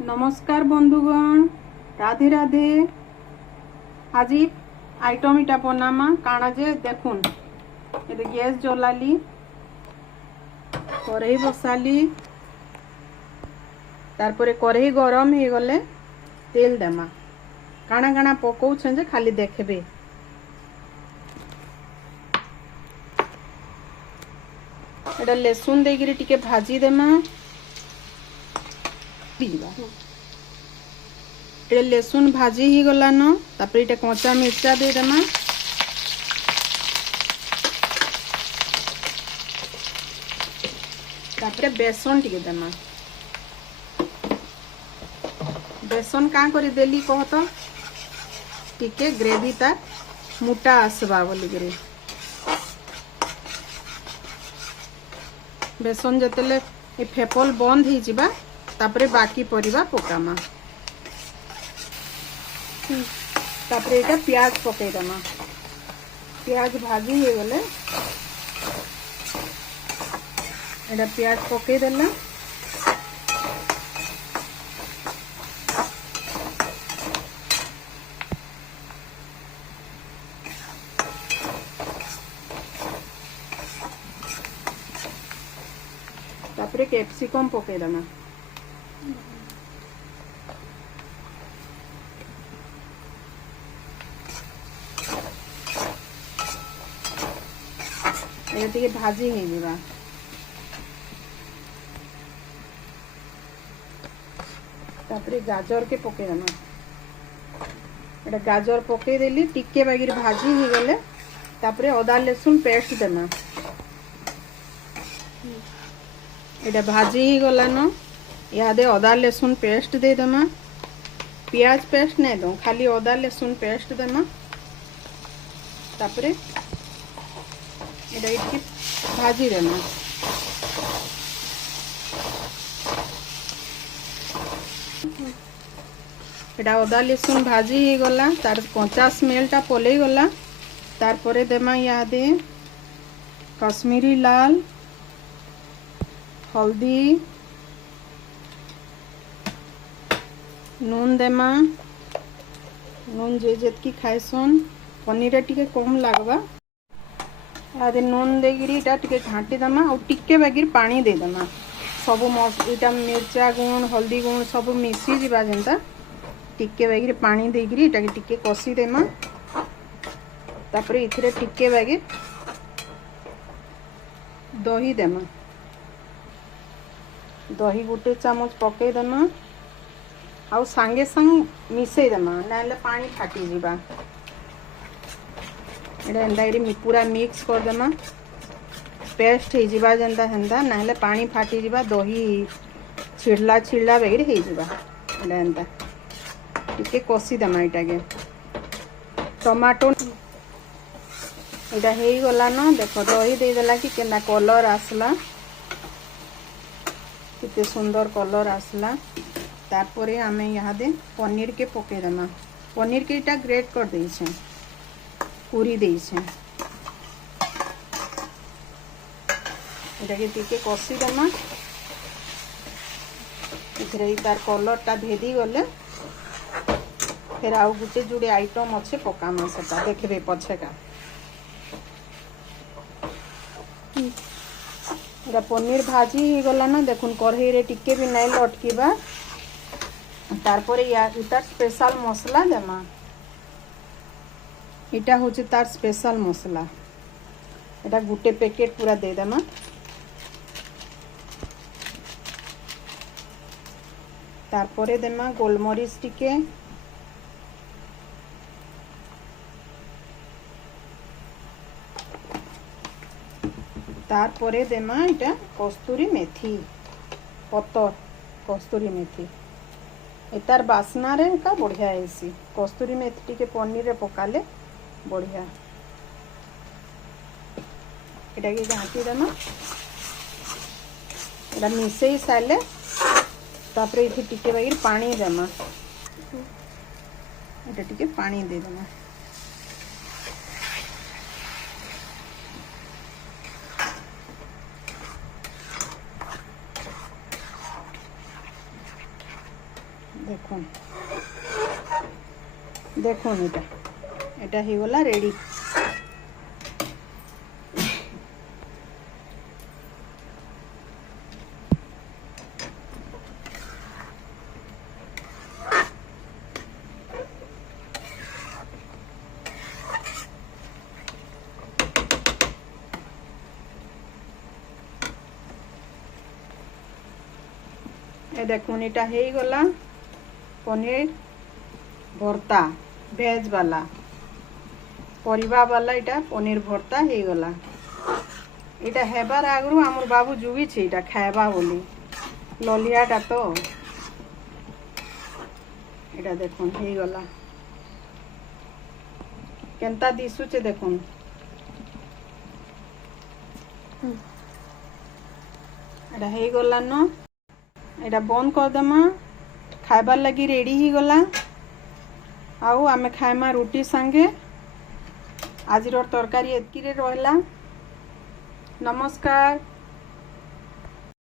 नमस्कार बंधुगण, राधे राधे। आज आइटम इटा बनामा काना जे देखुन ये गैस जलाली, कढ़ई बसाली, तारपरे कढ़ई गरम हो गले तेल देमा। काना काना पकाउछन जे खाली देखबे। एटा लहसुन देगिरी टिके भाजी देमा। ये लहसुन भाजी ही गलान, तापर ये कच्चा मिर्चा दे देमा। तापर बेसन टिके देमा। बेसन का करी देली कह तो टिके ग्रेवी ता मोटा आसबा बोली करे। बेसन जतेले ए फेपल बंद ही जिबा तापरे बाकी परिबा पकामा। तापरे एटा प्याज पके देमा। प्याज भाजी हो गले एटा प्याज पके देला। तापरे कैप्सिकम पके देमा। ये भाजी हो जावा। तापरे गाजर के पके देमा। एटा गाजर पके देली टिके बागिर भाजी हो गले तापरे अदा लहसुन पेस्ट देमा। एटा भाजी ही गलान, यादे अदा लहसुन पेस्ट दे देमा। प्याज पेस्ट नहीं दो, खाली अदा लहसुन पेस्ट देमा। तापरे एटा इटकी भाजी देना। एटा अदा लहसुन भाजी ही गला, तार कच्चा स्मेलटा पलई गला। तारपरे देमा यादे कश्मीरी लाल, हल्दी, नून देमा। नून जे जेतकी खाइसन, पनीर टिके कम लागबा। आदि नून देगिरी इटा टिके घाटी देमा और टिके बागिर पानी दे देमा। सब इटा मिर्चा गुण हल्दी गुण सब मिसी जिबा जेंता टिके बागिर पानी देगिरी इटा के टिके कसी देमा। तापरे इथिरे टिके बागिर दही देमा। दही गोटे चामच पके देमा आउ सांगे संग मिसई देमा, नाले पानी फाटी जिबा। एटा एंदा पूरा मिक्स कर देमा। पेस्ट हो जिबा जेंता हेंदा, नाले पानी फाटी जिबा, दही छिड़ला छिड़ला बेगिर हो जिबा। एटा एंदा टिके कसी देमा। इटा के टमाटो एटा हे गला न, देखो दही दे देला कि केना कलर आसला, कितने सुंदर कलर आसला। तारपरे आमे यहाँ दे पनीर के पके देमा। पनीर के इटा ग्रेट कर देइछे, पूरी देइछे। एटाके टिके कसी देमा। इथरे तार कलरटा भेदी गले फिर आउ गुटे जुड़े आइटम अच्छे पकामा, सेटा देखबे पछेका। एटा पनीर भाजी ही गला ना, देखुन कढ़ई रे टिके भी नहीं लटकीबा। तारपरे इटार स्पेशल मसला देमा। इटा होचे तार स्पेशल मसला। एटा गुटे पैकेट पूरा दे देमा। तारपरे देमा गोलमरीच टिके, तारपरे देमा इटा कस्तूरी मेथी पतर। कस्तूरी मेथी एतार बासना रे का बढ़िया हेसी। कस्तूरी मेथी टिके पनीर रे पकाले बढ़िया। एटा के घाटी देमा। एटा मिसई साले तापरे इथे टिके बागिर पानी देमा। एटा टिके पानी दे देमा। দেখুন দেখুন এটা এটা হয়ে গলা রেডি। ए देखुन এটা হয়ে গলা পনির ভর্তা ভেজ वाला परिबा वाला এটা পনির ভর্তা হয়ে গলা। এটা হেবার আগরু আমার বাবু জুগিছে এটা খাইবা বলি ললিয়াটা তো এটা দেখুন হয়ে গলা কেনতা দিশুছে দেখুন। এটা হয়ে গলা ন এটা বন্ধ করদেমা খাইবার লাগি রেডি ही गला। आउ आमे खाइमा रुटी संगे आजिर तरकारी एतकी रे रहला। नमस्कार।